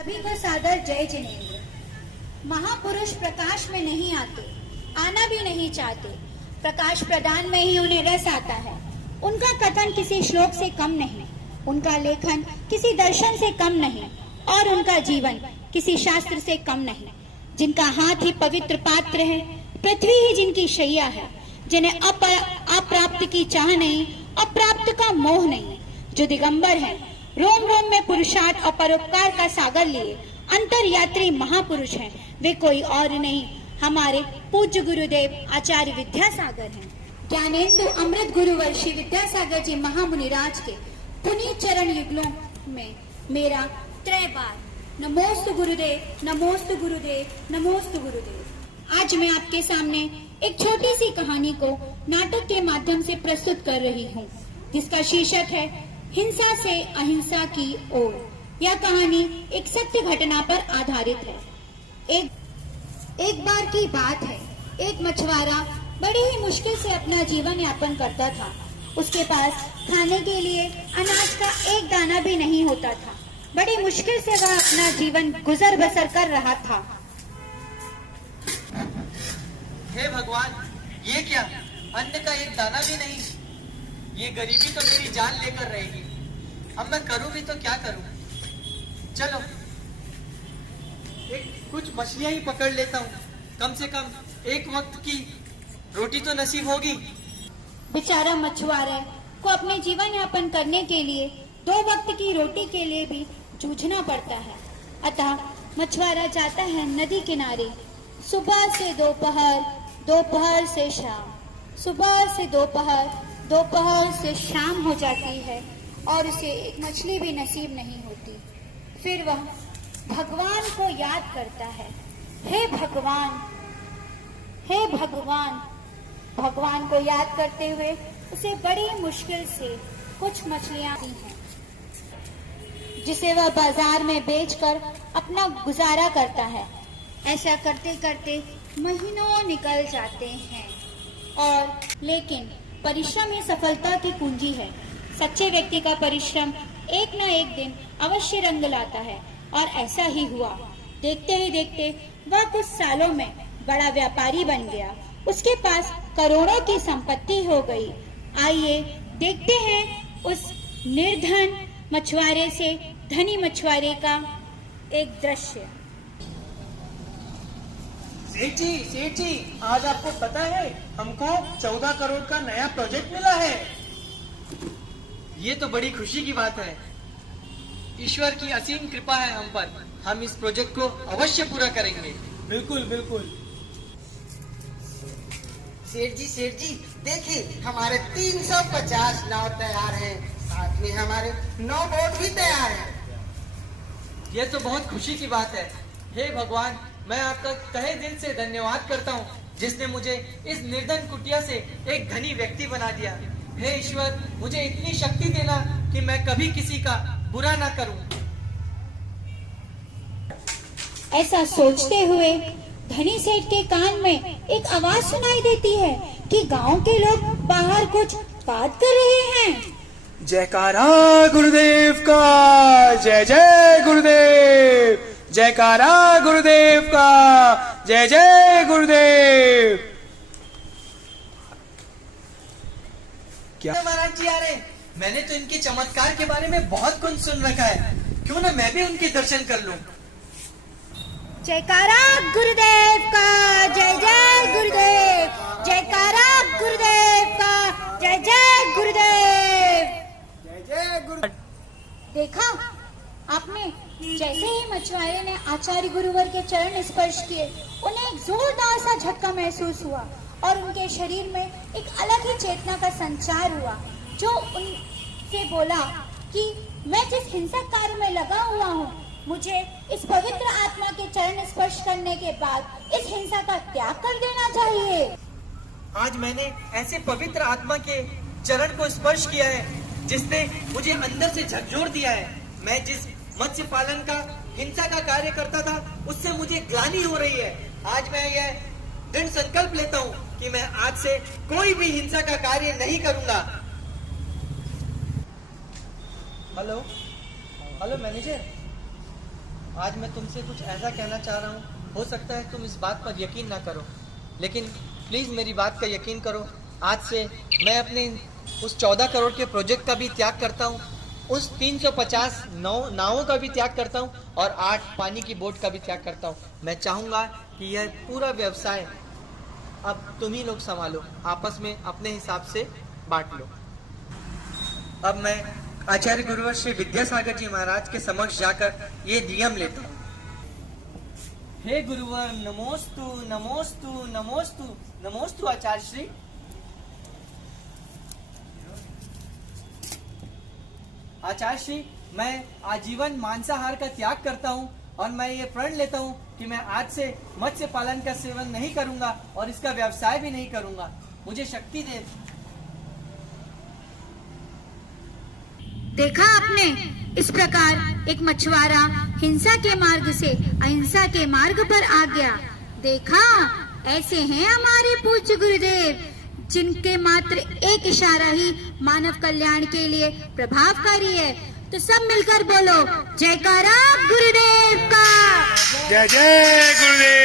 सभी को सादर जय जिनेंद्र। महापुरुष प्रकाश में नहीं आते, आना भी नहीं चाहते, प्रकाश प्रदान में ही उन्हें रस आता है। उनका कथन किसी श्लोक से कम नहीं, उनका लेखन किसी दर्शन से कम नहीं, और उनका जीवन किसी शास्त्र से कम नहीं। जिनका हाथ ही पवित्र पात्र है, पृथ्वी ही जिनकी शैया है, जिन्हें अप्राप्त की चाह नहीं, अप्राप्त का मोह नहीं, जो दिगंबर है, रोम रोम में पुरुषार्थ और परोपकार का सागर लिए अंतर यात्री महापुरुष हैं। वे कोई और नहीं, हमारे पूज्य गुरुदेव आचार्य विद्यासागर हैं। ज्ञानेंदु अमृत गुरुवर्षी विद्यासागर जी महामुनिराज के पुनीत चरण युगलों में मेरा त्रय बार नमोस्तु गुरुदेव, नमोस्तु गुरुदेव, नमोस्तु गुरुदेव। आज मैं आपके सामने एक छोटी सी कहानी को नाटक के माध्यम से प्रस्तुत कर रही हूँ, जिसका शीर्षक है हिंसा से अहिंसा की ओर। यह कहानी एक सत्य घटना पर आधारित है। एक बार की बात है, एक मछुआरा बड़ी ही मुश्किल से अपना जीवन यापन करता था। उसके पास खाने के लिए अनाज का एक दाना भी नहीं होता था। बड़ी मुश्किल से वह अपना जीवन गुजर बसर कर रहा था। हे भगवान, ये क्या, अन्न का एक दाना भी नहीं। ये गरीबी तो मेरी जान लेकर रहेगी। अब मैं करूं भी तो क्या करूं? चलो कुछ मछलियां ही पकड़ लेता हूं, कम से कम एक वक्त की रोटी तो नसीब होगी। बेचारा मछुआरा को अपने जीवन यापन करने के लिए 2 वक्त की रोटी के लिए भी जूझना पड़ता है। अतः मछुआरा जाता है नदी किनारे। सुबह से दोपहर, दोपहर से शाम, सुबह से दोपहर, दोपहर से शाम हो जाती है और उसे एक मछली भी नसीब नहीं होती। फिर वह भगवान को याद करता है। हे भगवान, हे भगवान। भगवान को याद करते हुए उसे बड़ी मुश्किल से कुछ मछलियां आती हैं, जिसे वह बाजार में बेचकर अपना गुजारा करता है। ऐसा करते करते महीनों निकल जाते हैं, और लेकिन परिश्रम ही सफलता की कुंजी है। सच्चे व्यक्ति का परिश्रम एक न एक दिन अवश्य रंग लाता है, और ऐसा ही हुआ। देखते ही देखते वह कुछ सालों में बड़ा व्यापारी बन गया। उसके पास करोड़ों की संपत्ति हो गई। आइए देखते हैं उस निर्धन मछुआरे से धनी मछुआरे का एक दृश्य। सेठ जी, आज आपको पता है हमको 14 करोड़ का नया प्रोजेक्ट मिला है। ये तो बड़ी खुशी की बात है। ईश्वर की असीम कृपा है हम पर। हम इस प्रोजेक्ट को अवश्य पूरा करेंगे। बिल्कुल बिल्कुल। सेठ जी देखिए, हमारे 350 नाव तैयार हैं, साथ में हमारे 9 बोट भी तैयार हैं। ये तो बहुत खुशी की बात है। हे भगवान, मैं आपका तहे दिल से धन्यवाद करता हूँ, जिसने मुझे इस निर्धन कुटिया से एक धनी व्यक्ति बना दिया। हे ईश्वर, मुझे इतनी शक्ति देना कि मैं कभी किसी का बुरा ना करूं। ऐसा सोचते हुए धनी सेठ के कान में एक आवाज सुनाई देती है कि गांव के लोग बाहर कुछ बात कर रहे हैं। जयकारा गुरुदेव का, जय जय गुरुदेव। जयकारा गुरुदेव का, जय जय गुरुदेव। क्या महाराज जी आ रहे? मैंने तो इनके चमत्कार के बारे में बहुत कुछ सुन रखा है। क्यों ना मैं भी उनके दर्शन कर लूं। जयकारा गुरुदेव का, जय जय गुरुदेव। जयकारा गुरुदेव का, जय जय गुरुदेव। जय जय गुरु। देखा आपने, जैसे ही मछुआरे ने आचार्य गुरुवर के चरण स्पर्श किए, उन्हें एक जोरदार सा झटका महसूस हुआ और उनके शरीर में एक अलग ही चेतना का संचार हुआ, जो उनसे बोला कि मैं जिस हिंसक कार्य में लगा हुआ हूँ, मुझे इस पवित्र आत्मा के चरण स्पर्श करने के बाद इस हिंसा का त्याग कर देना चाहिए। आज मैंने ऐसे पवित्र आत्मा के चरण को स्पर्श किया है, जिसने मुझे अंदर से झकझोर दिया है। मैं जिस मत्स्य पालन का हिंसा का कार्य करता था, उससे मुझे ग्लानि हो रही है। आज मैं यह दृढ़ संकल्प लेता हूँ कि मैं आज से कोई भी हिंसा का कार्य नहीं करूंगा। हेलो मैनेजर, आज मैं तुमसे कुछ ऐसा कहना चाह रहा हूँ, हो सकता है तुम इस बात पर यकीन ना करो, लेकिन प्लीज़ मेरी बात का यकीन करो। आज से मैं अपने उस 14 करोड़ के प्रोजेक्ट का भी त्याग करता हूँ, उस 350 नावों का भी त्याग करता हूँ और 8 पानी की बोट का भी त्याग करता हूँ। मैं चाहूँगा कि यह पूरा व्यवसाय अब तुम ही लोग संभालो, आपस में अपने हिसाब से बांट लो। अब मैं आचार्य गुरुवर श्री विद्यासागर जी महाराज के समक्ष जाकर ये नियम लेता हूँ। हे गुरुवर, नमोस्तु नमोस्तु नमोस्तु नमोस्तु आचार्य श्री। आचार्य श्री, मैं आजीवन मांसाहार का त्याग करता हूँ और मैं ये प्रण लेता हूँ कि मैं आज से मत्स्य पालन का सेवन नहीं करूंगा और इसका व्यवसाय भी नहीं करूंगा। मुझे शक्ति दे। देखा आपने, इस प्रकार एक मछुआरा हिंसा के मार्ग से अहिंसा के मार्ग पर आ गया। देखा, ऐसे हैं हमारे पूज्य गुरुदेव, जिनके मात्र एक इशारा ही मानव कल्याण के लिए प्रभावकारी है। तो सब मिलकर बोलो, जयकारा गुरुदेव का। जय जय गुरुदेव।